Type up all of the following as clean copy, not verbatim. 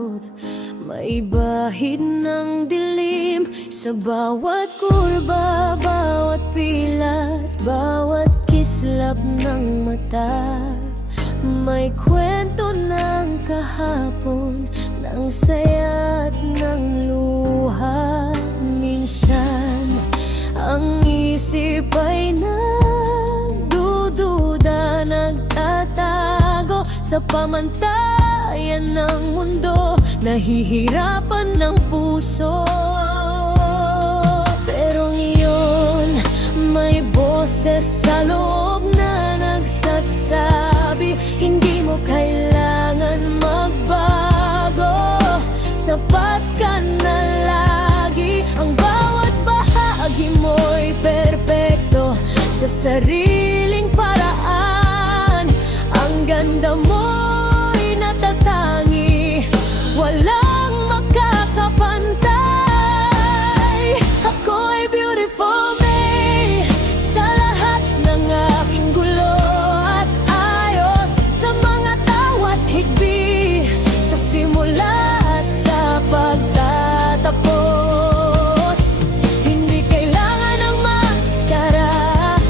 pagod. May bahid ng dilim sa bawat kurba, bawat pilat, bawat kislap ng mata. May kwento ng kahapon, ng saya at ng luha. Minsan ang isip ay nagdududa, nagtatago sa pamantayan ng mundo. Nahihirapan ng puso, pero ngayon may boses sa loob na nagsasabi, hindi mo kailangan magbago. Sapat ka na lagi, ang bawat bahagi mo'y perpekto sa sariling paraan. Ang ganda mo'y natatangi, walang makakapantay. Ako'y beautiful me sa lahat ng aking gulo at ayos, sa mga tawat higbi, sa simula at sa pagtatapos. Hindi kailangan ng maskara,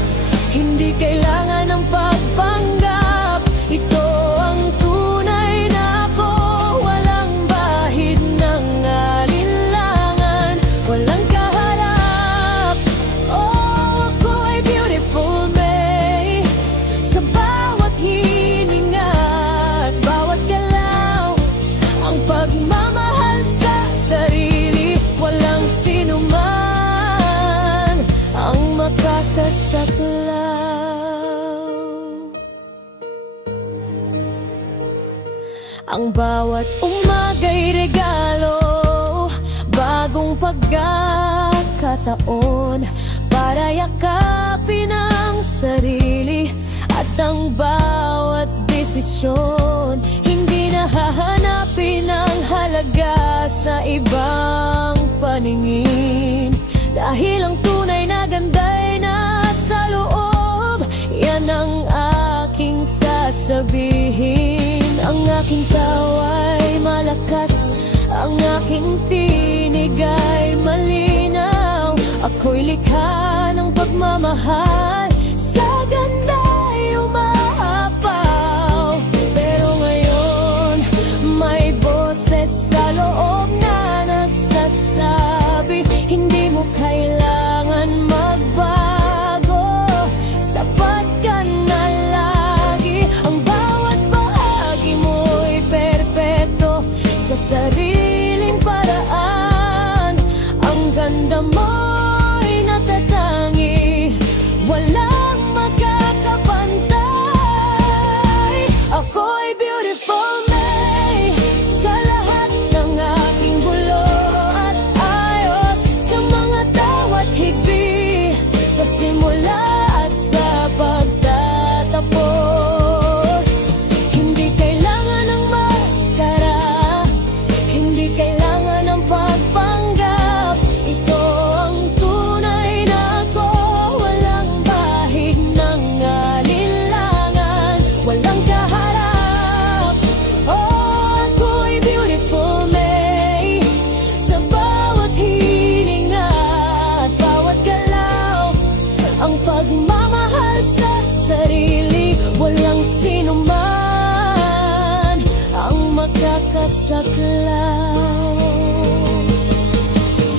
hindi kailangan ng pagpanggap. Ito ang tunay na ako, walang bahid ng alinlangan, walang kaharap. Oh, ako'y beautiful me sa bawat hininga at bawat galaw. Ang pagmamahal sa sarili, walang sinuman ang makakasaklaw. Ang bawat umaga'y regalo, bagong pagkakataon para yakapin ang sarili. At ang bawat desisyon, hindi na hahanapin ang halaga sa ibang paningin. Dahil ang tunay na ganda'y nasa loob, yan ang aking sasabihin. Ang aking tawa'y malakas, ang aking tinig ay malinaw. Ako'y likha ng pagmamahal, sa ganda'y umaapaw. Pero ngayon may boses sa loob na nagsasabi, hindi mo kailangan magbago. Sapat ka na lagi, ang bawat bahagi mo'y perpekto sa sariling paraan. Ang ganda mo'y natatangi, walang makakapantay. Ako'y beautiful me sa lahat ng aking gulo at ayos, sa mga tawat higbi, sa simula at sa pagtatapos. Hindi kailangan ng maskara, hindi kailangan ng pagpanggap. Ito ang tunay na ako, walang bahid ng alinlangan, walang kaharap. Oh, ako'y beautiful me sa bawat hininga at bawat galaw. Ang pagmamahal sa sarili, walang sinuman ang makakasaklaw.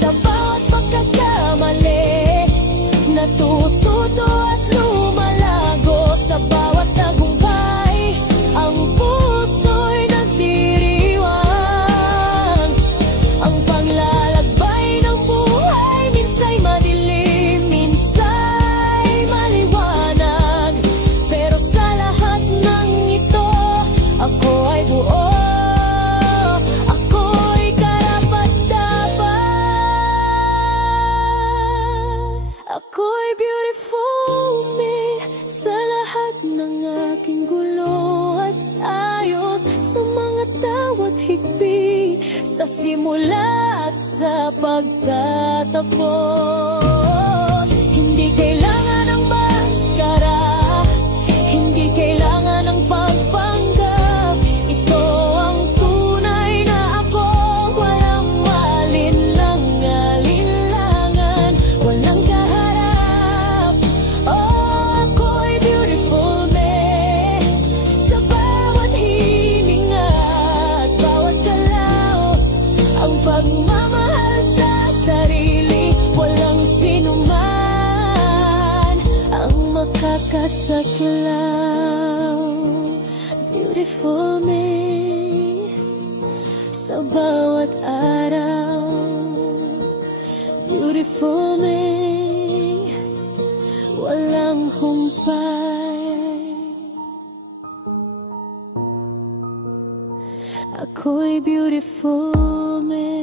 Sa bawat pagkakamali, natututo at lumalago. Sa bawat tagumpay, ang puso'y nagdiriwang. Ang panglalakbay ng buhay, minsa'y madilim, minsa'y maliwanag. Pero sa lahat ng ito, ako ay buo, ako'y karapat-dapat. Ako'y beautiful me sa lahat ng aking gulo at ayos, sa mga tawat higbi, sa simula at sa pagtatapos. Hindi kailangan ng maskara, hindi kailangan ng pagpanggap. Ito ang tunay na ako, sumasaklaw. Beautiful me sa bawat araw. Beautiful me, walang humpay. Ako'y beautiful me.